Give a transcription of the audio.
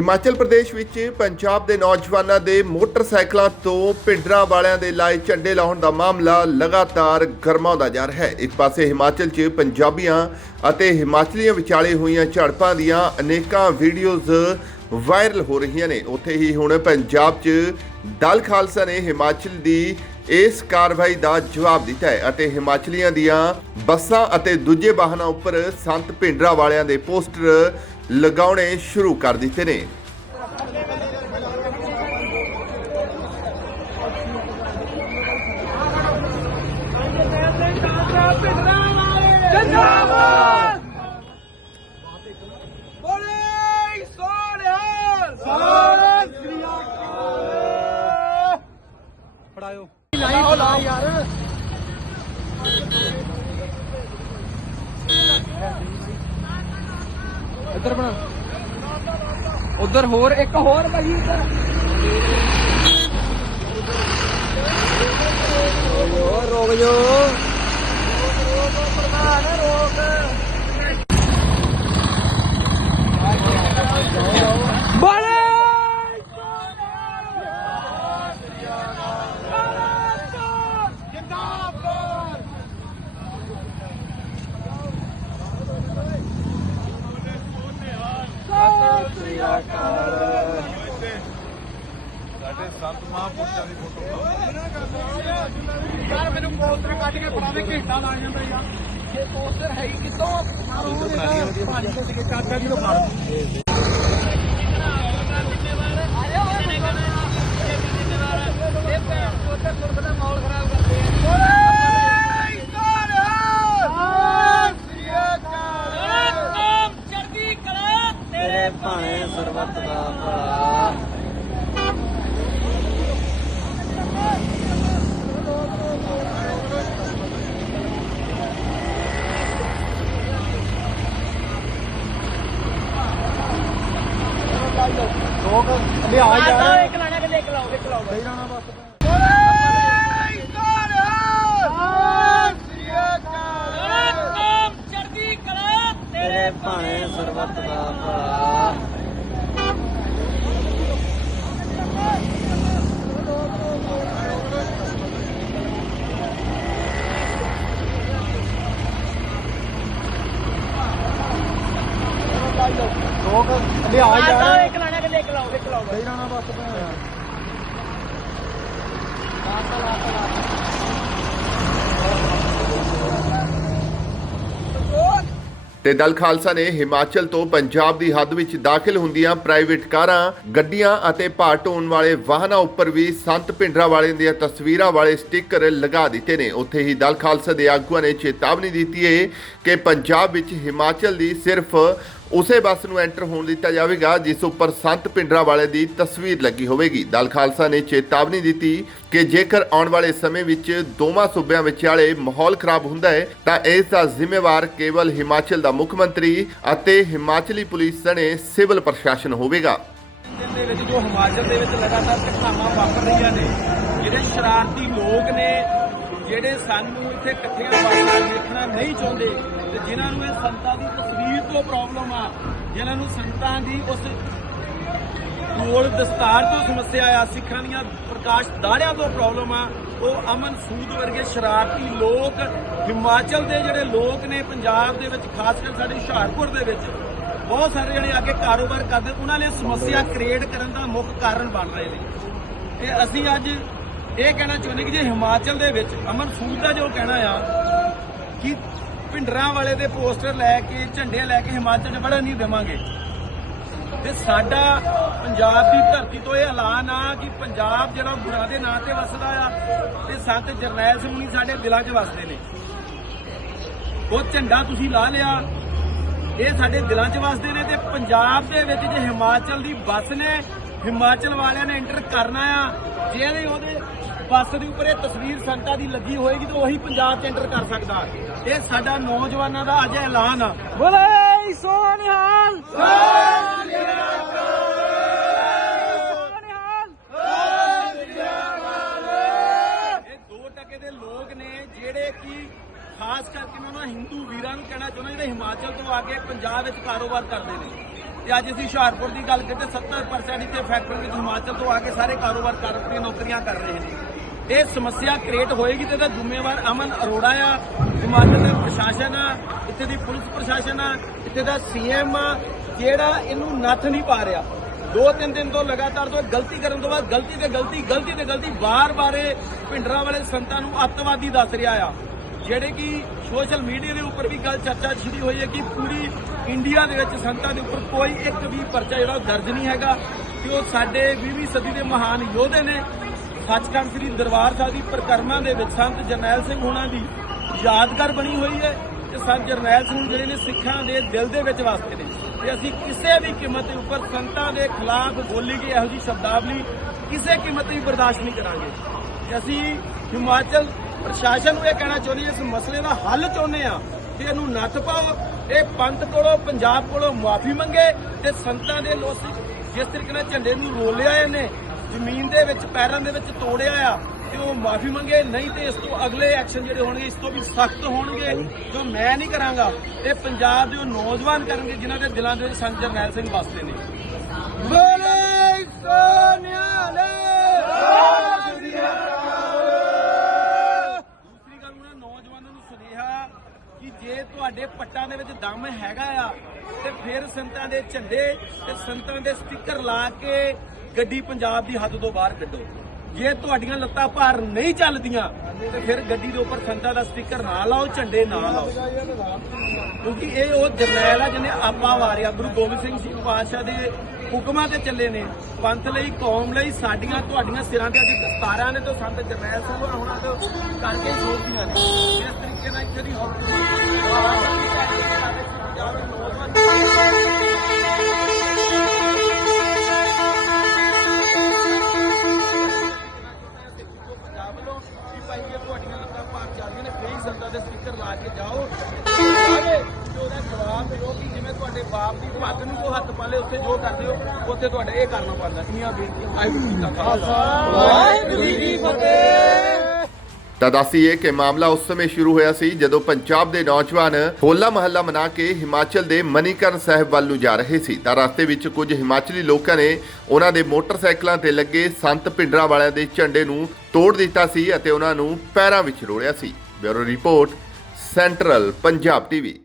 ਹਿਮਾਚਲ ਪ੍ਰਦੇਸ਼ ਵਿੱਚ ਪੰਜਾਬ ਦੇ ਨੌਜਵਾਨਾਂ ਦੇ ਮੋਟਰਸਾਈਕਲਾਂ ਤੋਂ ਪਿੰਡਰਾਂ ਵਾਲਿਆਂ ਦੇ ਲਾਏ ਝੰਡੇ ਲਾਉਣ ਦਾ ਮਾਮਲਾ ਲਗਾਤਾਰ ਗਰਮਾਉਂਦਾ ਜਾ ਰਿਹਾ ਹੈ। ਇੱਕ ਪਾਸੇ ਹਿਮਾਚਲ 'ਚ ਪੰਜਾਬੀਆਂ ਅਤੇ ਹਿਮਾਚਲੀਆਂ ਵਿਚਾਲੇ ਹੋਈਆਂ ਝੜਪਾਂ ਦੀਆਂ ਅਨੇਕਾਂ ਵੀਡੀਓਜ਼ ਵਾਇਰਲ ਹੋ ਰਹੀਆਂ ਨੇ। ਉੱਥੇ ਹੀ ਹੁਣ ਪੰਜਾਬ 'ਚ ਦਲ ਖਾਲਸਾ ਨੇ ਹਿਮਾਚਲ ਦੀ ਇਸ ਕਾਰਵਾਈ ਦਾ ਜਵਾਬ ਦਿੱਤਾ ਹੈ ਅਤੇ ਹਿਮਾਚਲੀਆਂ ਦੀਆਂ ਬੱਸਾਂ ਅਤੇ ਦੂਜੇ ਵਾਹਨਾਂ ਉੱਪਰ ਸੰਤ ਭਿੰਡਰਾ ਵਾਲਿਆਂ ਦੇ ਪੋਸਟਰ ਲਗਾਉਣੇ ਸ਼ੁਰੂ ਕਰ ਦਿੱਤੇ ਨੇ। ਫੜਾਇਓ। ਲਾਓ ਲਾਓ ਯਾਰ। ਇੱਧਰ ਬਣਾ। ਉਧਰ ਹੋਰ ਇੱਕ ਹੋਰ ਭਾਈ ਇੱਧਰ। ਰੋਕ ਰੋਕ ਜੋ। ਪ੍ਰਧਾਨ ਰੋਕ ਬੋਲੇ ਜਿੰਦਾਬਾਦ ਸਤਿ ਸ੍ਰੀ ਅਕਾਲ ਸਾਡੇ ਸੰਤ ਮਹਾਂਪੁਰਸ਼ਾਂ ਦੀ ਫੋਟੋ ਮੈਨੂੰ ਪੋਸਟਰ ਕੱਢ ਕੇ ਘੰਟਾ ਲਾ ਜਾਂਦਾ ਯਾਰ। ਇਹ ਪੋਸਟਰ ਹੈ ਹੀ ਇਹਦਾ ਭਾਜੀ ਤੋਂ ਸਿੱਕੇ ਚਾਚਾ ਜੀ ਨੂੰ ਮਾਰ ਤੇਰੇ ਭਾਣੇ ਸਰਬੱਤ ਦਾ ਭਲਾ ਲੋਕ ਲਿਆ ਯਾਰ ਇੱਕ ਲਾਣਾ ਕਿ ਇੱਕ ਲਾਓ ਇੱਕ ਲਾਓ। ਸਹੀ ਰਾਣਾ ਬਸ। ਤੇਰੇ ਭਾਣੇ ਸਰਬੱਤ ਦਾ ਭਲਾ ਲੋਕ ਲਿਆ ਯਾਰ। ਲਾਣਾ ਇੱਕ ਲਾਓ ਇੱਕ ਲਾਓ ਸਹੀ ਰਾਣਾ ਬਸ ਤੇ ਦਲ ਖਾਲਸਾ ਨੇ ਹਿਮਾਚਲ ਤੋਂ ਪੰਜਾਬ ਦੀ ਹੱਦ ਵਿੱਚ ਦਾਖਲ ਹੁੰਦੀਆਂ ਪ੍ਰਾਈਵੇਟ ਕਾਰਾਂ, ਗੱਡੀਆਂ ਅਤੇ ਭਾਰ ਢੋਣ ਵਾਲੇ ਵਾਹਨਾਂ ਉੱਪਰ ਵੀ ਸੰਤ ਭਿੰਡਰਾ ਵਾਲਿਆਂ ਦੀਆਂ ਤਸਵੀਰਾਂ ਵਾਲੇ ਸਟicker ਲਗਾ ਦਿੱਤੇ ਨੇ। ਉੱਥੇ ਹੀ ਦਲ ਖਾਲਸਾ ਦੇ ਆਗੂਆਂ ਨੇ ਚੇਤਾਵਨੀ ਦਿੱਤੀ ਹੈ ਕਿ ਪੰਜਾਬ ਵਿੱਚ ਹਿਮਾਚਲ ਦੀ ਸਿਰਫ ਉਸੇ ਬੱਸ ਨੂੰ ਐਂਟਰ ਹੋਣ ਦਿੱਤਾ ਜਾਵੇਗਾ, ਜਿਸ ਉੱਪਰ ਸੰਤ ਭਿੰਡਰਾ ਵਾਲੇ ਦੀ ਤਸਵੀਰ ਲੱਗੀ ਹੋਵੇਗੀ। ਦਲ ਖਾਲਸਾ ਨੇ ਚੇਤਾਵਨੀ ਦਿੱਤੀ ਕਿ ਜੇਕਰ ਆਉਣ ਵਾਲੇ ਸਮੇਂ ਵਿੱਚ ਦੋਵਾਂ ਸੂਬਿਆਂ ਵਿਚਾਲੇ ਮਾਹੌਲ ਖਰਾਬ ਹੁੰਦਾ ਹੈ, ਤਾਂ ਇਸ ਦਾ ਜ਼ਿੰਮੇਵਾਰ ਕੇਵਲ ਹਿਮਾਚਲ ਦਾ ਮੁੱਖ ਮੰਤਰੀ ਅਤੇ ਹਿਮਾਚਲੀ ਪੁਲਿਸ ਸਣੇ ਸਿਵਲ ਪ੍ਰਸ਼ਾਸਨ ਹੋਵੇਗਾ। ਦੇ ਵਿੱਚ ਜੋ ਹਿਮਾਚਲ ਦੇ ਵਿੱਚ ਲਗਾਤਾਰ ਘਟਨਾਵਾਂ ਵਾਪਰ ਰਹੀਆਂ ਨੇ, ਜਿਹੜੇ ਸ਼ਰਾਰਤੀ ਲੋਕ ਨੇ, ਜਿਹੜੇ ਸਾਨੂੰ ਇੱਥੇ ਇਕੱਠਿਆਂ ਵਾਸਤੇ ਦੇਖਣਾ ਨਹੀਂ ਚਾਹੁੰਦੇ ਤੇ ਜਿਨ੍ਹਾਂ ਨੂੰ ਇਹ ਸੰਤਾਂ ਦੀ ਤਸਵੀਰ ਤੋਂ ਪ੍ਰੋਬਲਮ ਆ, ਜਿਨ੍ਹਾਂ ਨੂੰ ਸੰਤਾਂ ਦੀ ਉਸ ਕੋਲ ਦਸਤਾਰ ਤੋਂ ਸਮੱਸਿਆ ਆ, ਸਿੱਖਾਂ ਦੀਆਂ ਪ੍ਰਕਾਸ਼ ਦਾੜਿਆਂ ਤੋਂ ਪ੍ਰੋਬਲਮ ਆ, ਉਹ ਅਮਨ ਸੂਦ ਵਰਗੇ ਸ਼ਰਾਰਤੀ ਲੋਕ ਹਿਮਾਚਲ ਦੇ ਜਿਹੜੇ ਲੋਕ ਨੇ ਪੰਜਾਬ ਦੇ ਵਿੱਚ, ਖਾਸ ਕਰ ਸਾਡੇ ਹੁਸ਼ਿਆਰਪੁਰ ਦੇ ਵਿੱਚ, ਬਹੁਤ ਸਾਰੇ ਜਿਹੜੇ ਆ ਕੇ ਕਾਰੋਬਾਰ ਕਰਦੇ, ਉਹਨਾਂ ਲਈ ਸਮੱਸਿਆ ਕ੍ਰੀਏਟ ਕਰਨ ਦਾ ਮੁੱਖ ਕਾਰਨ ਬਣ ਰਹੇ ਨੇ। ਤੇ ਅਸੀਂ ਅੱਜ ਇਹ ਕਹਿਣਾ ਚਾਹੁੰਦੇ ਕਿ ਜੇ ਹਿਮਾਚਲ ਦੇ ਵਿੱਚ ਅਮਨ ਸੂਦ ਦਾ ਜੋ ਕਹਿਣਾ ਆ, ਕਿ ਭਿੰਡਰਾਂ ਵਾਲੇ ਦੇ ਪੋਸਟਰ ਲੈ ਕੇ ਝੰਡੇ ਲੈ ਕੇ ਹਿਮਾਚਲ 'ਚ ਵੜਨ ਨਹੀਂ ਦੇਵਾਂਗੇ। ਤੇ ਸਾਡਾ ਪੰਜਾਬ ਦੀ ਧਰਤੀ ਤੋਂ ਇਹ ਐਲਾਨ ਆ ਕਿ ਪੰਜਾਬ ਜਿਹੜਾ ਗੁਰਾਂ ਦੇ ਨਾਂ ਤੇ ਵਸਦਾ ਆ, ਤੇ ਸੰਤ ਜਰਨੈਲ ਸਿੰਘ ਜੀ ਸਾਡੇ ਦਿਲਾਂ 'ਚ ਵਸਦੇ ਨੇ। ਉਹ ਝੰਡਾ ਤੁਸੀਂ ਲਾ ਲਿਆ, ਇਹ ਸਾਡੇ ਦਿਲਾਂ 'ਚ ਵਸਦੇ ਨੇ ਤੇ ਪੰਜਾਬ ਦੇ ਵਿੱਚ ਜੇ ਹਿਮਾਚਲ ਦੀ ਬੱਸ ਨੇ, ਹਿਮਾਚਲ ਵਾਲਿਆਂ ਨੇ ਐਂਟਰ ਕਰਨਾ ਆ, ਜੇ ਉਹਦੇ ਬੱਸ ਦੇ ਉੱਪਰ ਇਹ ਤਸਵੀਰ ਸੰਗਤਾਂ ਦੀ ਲੱਗੀ ਹੋਏਗੀ ਤਾਂ ਉਹੀ ਪੰਜਾਬ 'ਚ ਐਂਟਰ ਕਰ ਸਕਦਾ। ਇਹ ਸਾਡਾ ਨੌਜਵਾਨਾਂ ਦਾ ਅੱਜ ਐਲਾਨ ਆ। ਬੋਲੇ ਸੋਨਿਹਾਲ ਇਹ 2 ਟਕੇ ਦੇ ਲੋਕ ਨੇ ਜਿਹੜੇ ਕਿ ਖਾਸ ਕਰਕੇ ਮੈਂ ਉਹਨਾਂ ਹਿੰਦੂ ਵੀਰਾਂ ਨੂੰ ਕਹਿਣਾ ਚਾਹੁੰਦਾ ਜਿਹੜੇ ਹਿਮਾਚਲ ਤੋਂ ਆ ਕੇ ਪੰਜਾਬ ਵਿੱਚ ਕਾਰੋਬਾਰ ਕਰਦੇ ਨੇ। ਤੇ ਅੱਜ ਅਸੀਂ ਹੁਸ਼ਿਆਰਪੁਰ ਦੀ ਗੱਲ ਕਰੀਏ 70% ਇੱਥੇ ਫੈਕਟਰੀ ਵਿੱਚ ਹਿਮਾਚਲ ਤੋਂ ਆ ਕੇ ਸਾਰੇ ਕਾਰੋਬਾਰ ਕਰ ਰਹੇ ਨੌਕਰੀਆਂ ਕਰ ਰਹੇ ਨੇ। ਇਹ ਸਮੱਸਿਆ ਕ੍ਰੀਏਟ ਹੋਏਗੀ ਤੇ ਇਹਦਾ ਜ਼ਿੰਮੇਵਾਰ ਅਮਨ ਅਰੋੜਾ ਆ, ਹਿਮਾਚਲ ਦੇ ਪ੍ਰਸ਼ਾਸਨ ਆ, ਇੱਥੇ ਦੀ ਪੁਲਿਸ ਪ੍ਰਸ਼ਾਸਨ ਆ, ਇੱਥੇ ਦਾ ਸੀਐਮ ਆ, ਜਿਹੜਾ ਇਹਨੂੰ ਨੱਥ ਨਹੀਂ ਪਾ ਰਿਹਾ। ਦੋ ਤਿੰਨ ਦਿਨ ਤੋਂ ਲਗਾਤਾਰ ਤੋਂ ਗਲਤੀ ਕਰਨ ਤੋਂ ਬਾਅਦ ਗਲਤੀ ਤੇ ਗਲਤੀ ਗਲਤੀ ਤੇ ਗਲਤੀ ਵਾਰ ਵਾਰ ਇਹ ਭਿੰਡਰਾਂ ਵਾਲੇ ਸੰਤਾਂ ਨੂੰ ਅੱਤਵਾਦੀ ਦੱਸ ਰਿਹਾ ਆ। ਜਿਹੜੇ ਕਿ ਸੋਸ਼ਲ ਮੀਡੀਆ ਦੇ ਉੱਪਰ ਵੀ ਗੱਲ ਚਰਚਾ ਸ਼ੁਰੂ ਹੋਈ ਹੈ ਕਿ ਪੂਰੀ ਇੰਡੀਆ ਦੇ ਵਿੱਚ ਸੰਤਾਂ ਦੇ ਉੱਪਰ ਕੋਈ ਇੱਕ ਵੀ ਪਰਚਾ ਜਿਹੜਾ ਉਹ ਦਰਜ ਨਹੀਂ ਹੈਗਾ ਕਿ ਉਹ ਸਾਡੇ 20ਵੀਂ ਸਦੀ ਦੇ ਮਹਾਨ ਯੋਧੇ ਨੇ। ਸੱਚਖੰਡ ਸ੍ਰੀ ਦਰਬਾਰ ਸਾਹਿਬ ਦੀ ਪਰਿਕਰਮਾ ਦੇ ਵਿੱਚ ਸੰਤ ਜਰਨੈਲ ਸਿੰਘ ਹੋਣਾ ਦੀ ਯਾਦਗਾਰ ਬਣੀ ਹੋਈ ਹੈ ਤੇ ਸੰਤ ਜਰਨੈਲ ਸਿੰਘ ਜਿਹੜੇ ਨੇ ਸਿੱਖਾਂ ਦੇ ਦਿਲ ਦੇ ਵਿੱਚ ਵਸਦੇ ਨੇ। ਤੇ ਅਸੀਂ ਕਿਸੇ ਵੀ ਕੀਮਤ ਦੇ ਉੱਪਰ ਸੰਤਾਂ ਦੇ ਖਿਲਾਫ ਬੋਲੀ ਗਈ, ਇਹੋ ਜਿਹੀ ਸ਼ਬਦਾਵਲੀ ਕਿਸੇ ਕੀਮਤ ਤੇ ਵੀ ਬਰਦਾਸ਼ਤ ਨਹੀਂ ਕਰਾਂਗੇ। ਤੇ ਅਸੀਂ ਹਿਮਾਚਲ ਪ੍ਰਸ਼ਾਸਨ ਨੂੰ ਇਹ ਕਹਿਣਾ ਚਾਹੁੰਦੇ ਹਾਂ, ਇਸ ਮਸਲੇ ਦਾ ਹੱਲ ਚਾਹੁੰਦੇ ਆ ਕਿ ਇਹਨੂੰ ਨੱਥ ਪਾਓ, ਇਹ ਪੰਥ ਕੋਲੋਂ, ਪੰਜਾਬ ਕੋਲੋਂ ਮਾਫੀ ਮੰਗੇ ਤੇ ਸੰਤਾਂ ਦੇ ਲੋਕ ਜਿਸ ਤਰੀਕੇ ਨਾਲ ਝੰਡੇ ਨੂੰ ਰੋਲਿਆ ਇਹਨੇ ਜ਼ਮੀਨ ਦੇ ਵਿੱਚ, ਪੈਰਾਂ ਦੇ ਵਿੱਚ ਤੋੜਿਆ ਆ ਤੇ ਉਹ ਮਾਫੀ ਮੰਗੇ, ਨਹੀਂ ਤੇ ਇਸ ਤੋਂ ਅਗਲੇ ਐਕਸ਼ਨ ਜਿਹੜੇ ਹੋਣਗੇ, ਇਸ ਤੋਂ ਵੀ ਸਖਤ ਹੋਣਗੇ, ਜੋ ਮੈਂ ਨਹੀਂ ਕਰਾਂਗਾ, ਇਹ ਪੰਜਾਬ ਦੇ ਉਹ ਨੌਜਵਾਨ ਕਰਨਗੇ ਜਿਨ੍ਹਾਂ ਦੇ ਦਿਲਾਂ ਦੇ ਵਿੱਚ ਸੰਤ ਜਰਨੈਲ ਸਿੰਘ ਵਸਦੇ ਨੇ। ਬੋਲੇ ਦੂਸਰੀ ਗੱਲ ਨੌਜਵਾਨਾਂ ਨੂੰ ਸੁਨੇਹਾ ਕਿ ਜੇ ਤੁਹਾਡੇ ਪੱਟਾਂ ਦੇ ਵਿੱਚ ਦਮ ਹੈਗਾ ਆ, ਤੇ ਫਿਰ ਸੰਤਾਂ ਦੇ ਝੰਡੇ ਤੇ ਸੰਤਾਂ ਦੇ ਸਟicker ਲਾ ਕੇ ਗੱਡੀ ਪੰਜਾਬ ਦੀ ਹੱਦ ਤੋਂ ਬਾਹਰ ਕੱਢੋ। ਜੇ ਤੁਹਾਡੀਆਂ ਲੱਤਾਂ ਭਾਰ ਨਹੀਂ ਚੱਲਦੀਆਂ, ਤੇ ਫਿਰ ਗੱਡੀ ਦੇ ਉੱਪਰ ਸੰਤਾਂ ਦਾ ਸਟicker ਨਾ ਲਾਓ, ਝੰਡੇ ਨਾ ਲਾਓ। ਕਿਉਂਕਿ ਇਹ ਉਹ ਜਰਨੈਲ ਆ ਜਿਹਨੇ ਆਪਾ ਵਾਰਿਆ। ਗੁਰੂ ਗੋਬਿੰਦ ਸਿੰਘ ਜੀ ਪਾਤਸ਼ਾਹ ਦੇ ਹੁਕਮਾਂ ਤੇ ਚੱਲੇ ਨੇ। ਪੰਥ ਲਈ, ਕੌਮ ਲਈ ਸਾਡੀਆਂ, ਤੁਹਾਡੀਆਂ ਸਿਰਾਂ ਤੇ ਅੱਜ ਦਸਤਾਰਾਂ ਨੇ ਤੇ ਸੰਤ ਜਰਨੈਲ ਸਿੰਘ ਹੋਣਾ ਤੇ ਕਰਕੇ ਸੋਚਦੀਆਂ ਨੇ। ਇਸ ਤਰੀਕੇ ਨਾਲ ਇੱਥੇ ਦੀ ਪੰਜਾਬ ਵੱਲੋਂ ਵੀ ਭਾਈ ਜੇ ਤੁਹਾਡੀਆਂ ਲੱਤਾਂ ਭਾਰ ਚੱਲਦੀਆਂ ਨੇ ਫੇਰ ਹੀ ਸੰਤਾਂ ਦੇ ਸਪੀਕਰ ਲਾ ਕੇ ਜਾਓ। ਸਾਰੇ ਤੇ ਉਹਦਾ ਜਵਾਬ ਦਿਓ ਕਿ ਜਿਵੇਂ ਤੁਹਾਡੇ ਬਾਪ ਦੀ ਪੱਗ ਨੂੰ ਕੋ ਹੱਥ ਪਾਲੇ ਉੱਥੇ ਜੋ ਕਰਦੇ ਹੋ ਉੱਥੇ ਤੁਹਾਡੇ ਇਹ ਕਰਨਾ ਪੈਂਦਾ ਇੰਨੀਆਂ ਬੇਨਤੀਆਂ ਵਾਹਿਗੁਰੂ ਜੀ ਕਾ ਖਾਲਸਾ। ਵਾਹਿਗੁਰੂ ਜੀ ਕੀ ਫਤਿਹ। ਤਾਂ ਦੱਸੀਏ ਕਿ ਮਾਮਲਾ ਉਸ ਸਮੇਂ ਸ਼ੁਰੂ ਹੋਇਆ ਸੀ ਜਦੋਂ ਪੰਜਾਬ ਦੇ ਨੌਜਵਾਨ ਹੋਲਾ ਮਹੱਲਾ ਮਨਾ ਕੇ ਹਿਮਾਚਲ ਦੇ ਮਨੀਕਰਨ ਸਾਹਿਬ ਵੱਲ ਨੂੰ ਜਾ ਰਹੇ ਸੀ। ਤਾਂ ਰਸਤੇ ਵਿੱਚ ਕੁਝ ਹਿਮਾਚਲੀ ਲੋਕਾਂ ਨੇ ਉਹਨਾਂ ਦੇ ਮੋਟਰਸਾਈਕਲਾਂ ਤੇ ਲੱਗੇ ਸੰਤ ਪਿੰਡਰਾਂ ਵਾਲਿਆਂ ਦੇ ਝੰਡੇ ਨੂੰ ਤੋੜ ਦਿੱਤਾ ਸੀ ਅਤੇ ਉਹਨਾਂ ਨੂੰ ਪੈਰਾਂ ਵਿੱਚ ਰੋੜਿਆ ਸੀ। Bureau report central Punjab TV